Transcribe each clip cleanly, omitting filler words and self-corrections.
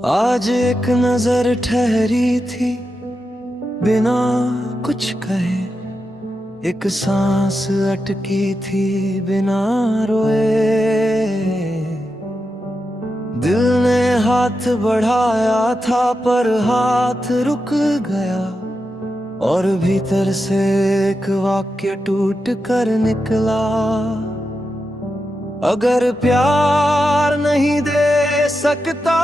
आज एक नजर ठहरी थी बिना कुछ कहे, एक सांस अटकी थी बिना रोए। दिल ने हाथ बढ़ाया था पर हाथ रुक गया, और भीतर से एक वाक्य टूट कर निकला। अगर प्यार नहीं दे सकता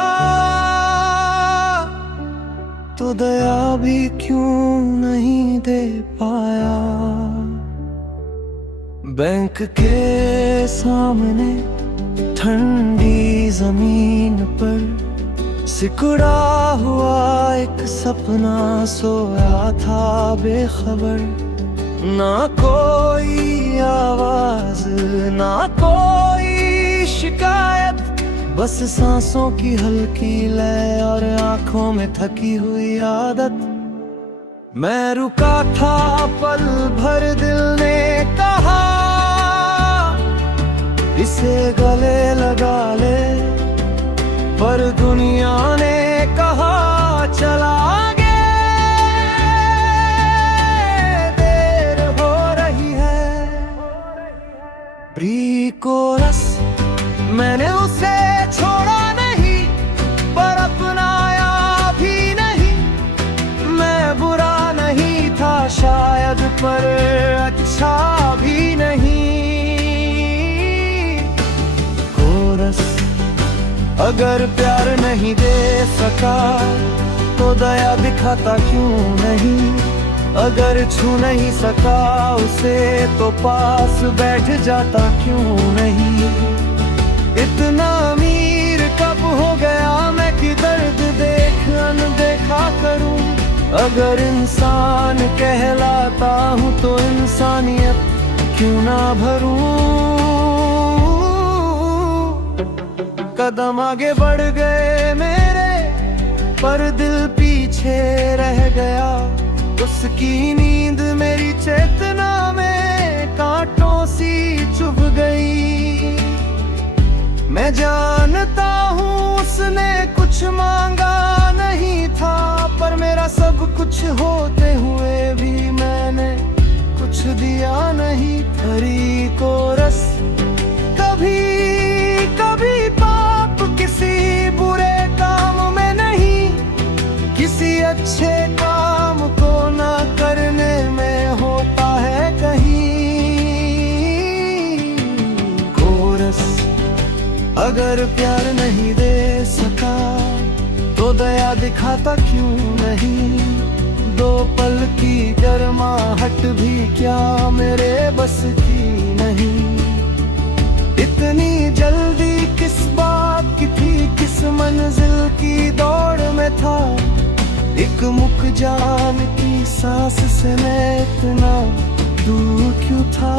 तो दया भी क्यों नहीं दे पाया। बैंक के सामने ठंडी जमीन पर सिकुड़ा हुआ एक सपना सोया था बेखबर। ना कोई आवाज ना कोई शिकायत, बस सांसों की हल्की लय और आंखों में थकी हुई आदत। मैं रुका था पल भर, दिल ने कहा इसे गले लगा ले, पर दुनिया ने कहा चला आगे, देर हो रही है। प्री कोरस मैंने उसे छोड़ा नहीं, पर अपनाया भी नहीं। मैं बुरा नहीं था शायद, पर अच्छा भी नहीं। कोरस अगर प्यार नहीं दे सका तो दया दिखाता क्यों नहीं। अगर छू नहीं सका उसे तो पास बैठ जाता क्यों नहीं। इतना अमीर कब हो गया मैं कि दर्द देख अनदेखा करूं। अगर इंसान कहलाता हूं तो इंसानियत क्यों ना भरूं। कदम आगे बढ़ गए मेरे, पर दिल पीछे रह गया। उसकी नींद मेरी चेतना में कांटों सी चुभ गई। मैं जानता हूँ उसने कुछ मांगा नहीं था, पर मेरा सब कुछ होते हुए भी मैंने कुछ दिया नहीं। हरी कोरस कभी कभी पाप किसी बुरे काम में नहीं, किसी अच्छे काम को ना करने में होता है कहीं। कोरस अगर प्यार नहीं दे सका तो दया दिखाता क्यों नहीं। दो पल की गर्माहट भी क्या मेरे बस की नहीं। इतनी जल्दी किस बात की थी, किस मंजिल की दौड़ में था। एक मुक जान की सांस से मैं इतना दूर क्यों था।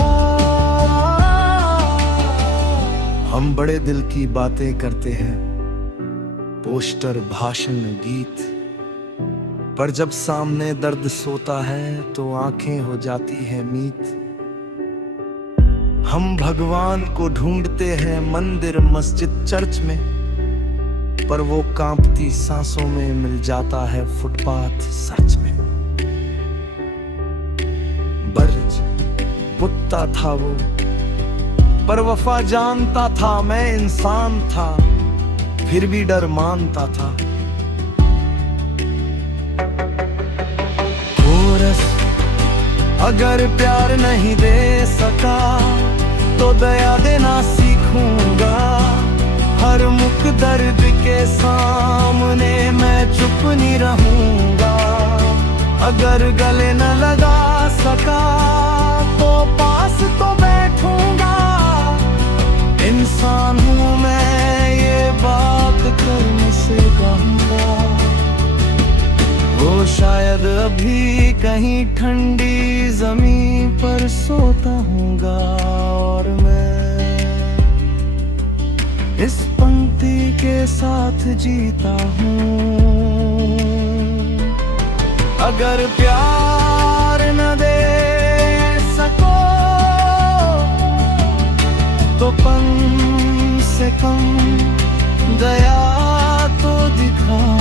हम बड़े दिल की बातें करते हैं, पोस्टर भाषण गीत, पर जब सामने दर्द सोता है तो आंखें हो जाती है मीत। हम भगवान को ढूंढते हैं मंदिर मस्जिद चर्च में, पर वो कांपती सांसों में मिल जाता है फुटपाथ सच में। बर्ज कुत्ता था वो, पर वफा जानता था मैं इंसान था, फिर भी डर मानता था। कोरस अगर प्यार नहीं दे सका तो दया देना सीखूंगा। हर मुख दर्द के सामने मैं चुप नहीं रहूंगा। अगर गले न लगा सका तो पास तो बैठूंगा। इंसान हूँ मैं ये बात करने से कहूंगा। वो शायद अभी कहीं ठंडी जमीन पर सोता हूँगा, और मैं इस पंक्ति के साथ जीता हूँ। अगर प्यार न दे सको तो कम से कम दया तो दिखाओ।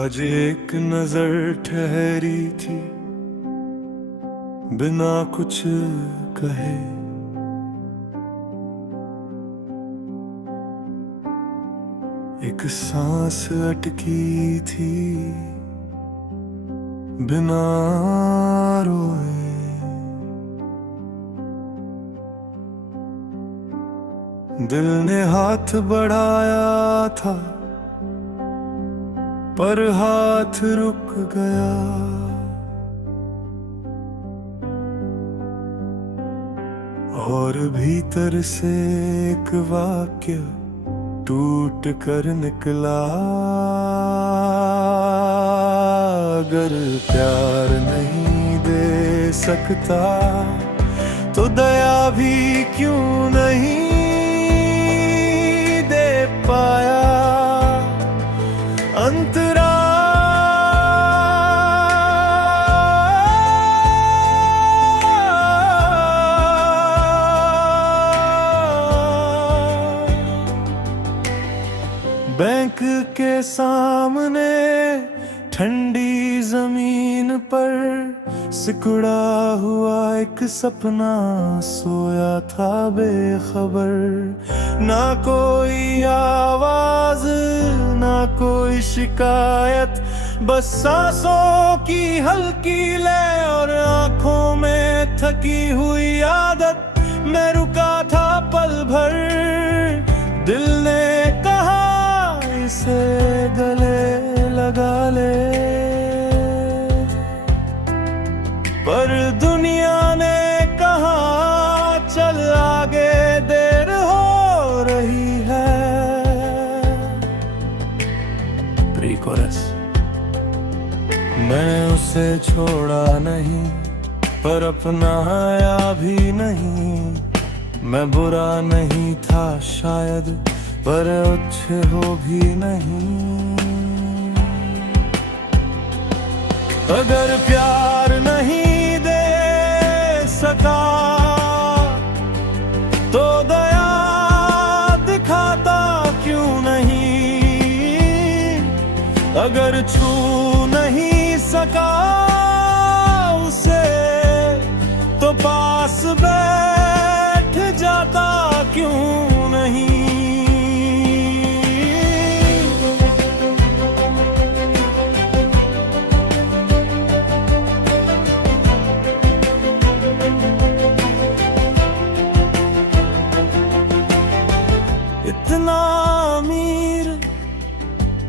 आज एक नजर ठहरी थी बिना कुछ कहे, एक सांस अटकी थी बिना रोए। दिल ने हाथ बढ़ाया था पर हाथ रुक गया। और भीतर से एक वाक्य टूट कर निकला, अगर प्यार नहीं दे सकता तो दया भी क्यों नहीं दे पाया। अंतरा बैंक के सामने ठंडी जमीन पर सिकुड़ा हुआ एक सपना सोया था बेखबर। ना कोई आवाज ना कोई शिकायत, बस सांसों की हल्की लय और आंखों में थकी हुई आदत। मैं रुका था पल भर, दिल ने कहा इसे गले लगा ले, पर दुनिया ने कहा चल आगे देर हो रही है। Pre coarse. मैंने उसे छोड़ा नहीं पर अपनाया भी नहीं। मैं बुरा नहीं था शायद पर अच्छे हो भी नहीं। अगर प्यार नहीं दे सका तो दया दिखाता क्यों नहीं। अगर छू नहीं सका उसे तो पास बैठ जाता क्यों नहीं। इतना अमीर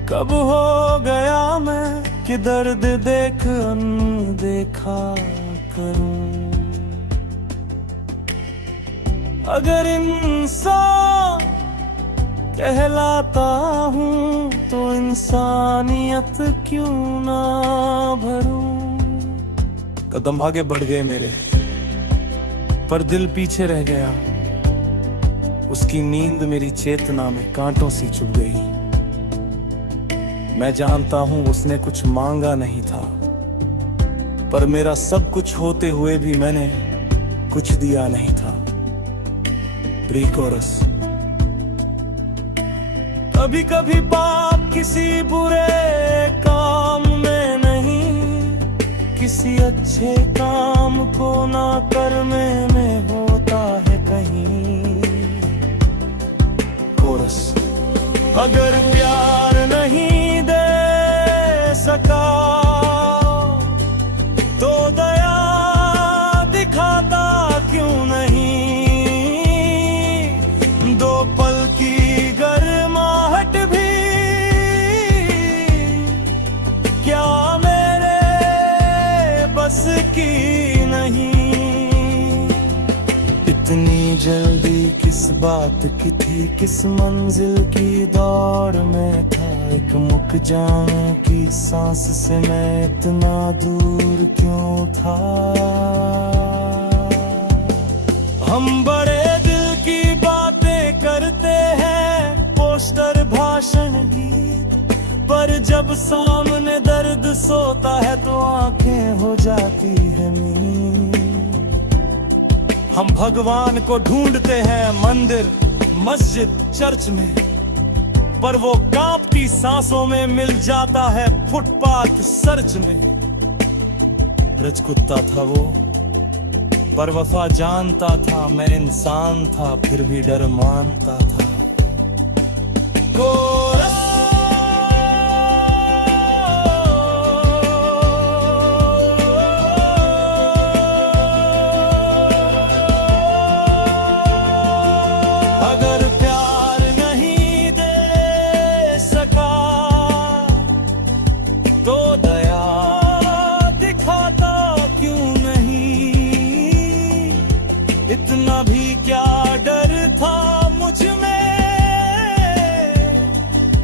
कब हो गया मैं कि दर्द देख अनदेखा करूं। अगर इंसान कहलाता हूं तो इंसानियत क्यों ना भरूं। कदम आगे बढ़ गए मेरे पर दिल पीछे रह गया। उसकी नींद मेरी चेतना में कांटों सी चुभ गई। मैं जानता हूं उसने कुछ मांगा नहीं था पर मेरा सब कुछ होते हुए भी मैंने कुछ दिया नहीं था। Pre coarse. कभी कभी पाप किसी बुरे काम में नहीं, किसी अच्छे काम को ना करने में होता है कहीं। कोरस। अगर प्यार नहीं दे सका तो दया दिखाता क्यों नहीं। दो पल की गर जल्दी किस बात की थी, किस मंजिल की दौड़ में था, एक मुक जाने की सांस से मैं इतना दूर क्यों था। हम बड़े दिल की बातें करते हैं, पोस्टर भाषण गीत, पर जब सामने दर्द सोता है तो आंखें हो जाती है नींद। हम भगवान को ढूंढते हैं मंदिर, मस्जिद, चर्च में, पर वो कांपती सांसों में मिल जाता है फुटपाथ सर्च में। ब्रज कुत्ता था वो, पर वफा जानता था, मैं इंसान था फिर भी डर मानता था। कोरस अगर प्यार नहीं दे सका तो दया दिखाता क्यों नहीं। इतना भी क्या डर था मुझ में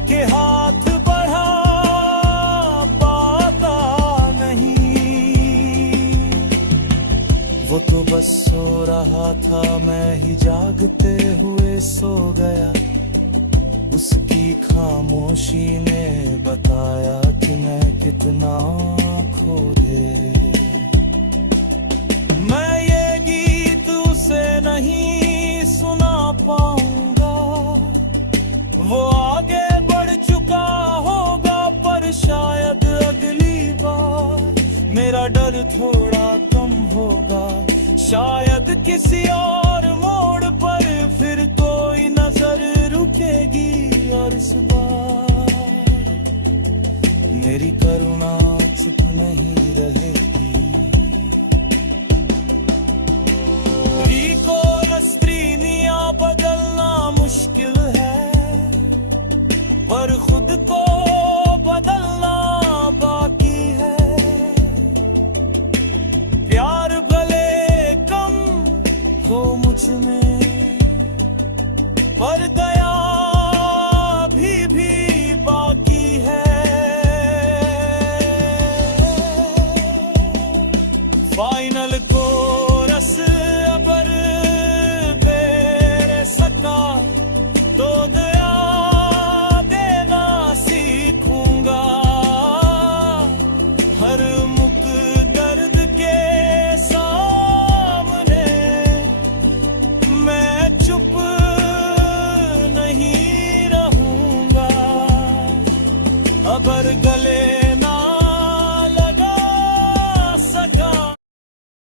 कि हाथ बढ़ा पाता नहीं। वो तो बस सो रहा था, मैं ही जागते हुए सो गया। उसकी खामोशी ने बताया कि मैं कितना खो दे। मैं ये गीत उसे नहीं सुना पाऊंगा, वो आगे बढ़ चुका होगा, पर शायद अगली बार मेरा डर थोड़ा कम होगा। शायद किसी और मोड़ पर फिर कोई नजर रुकेगी, और इस बार मेरी करुणा चुप नहीं रहेगी। को रस्त्रीनिया बदलना मुश्किल है, पर खुद को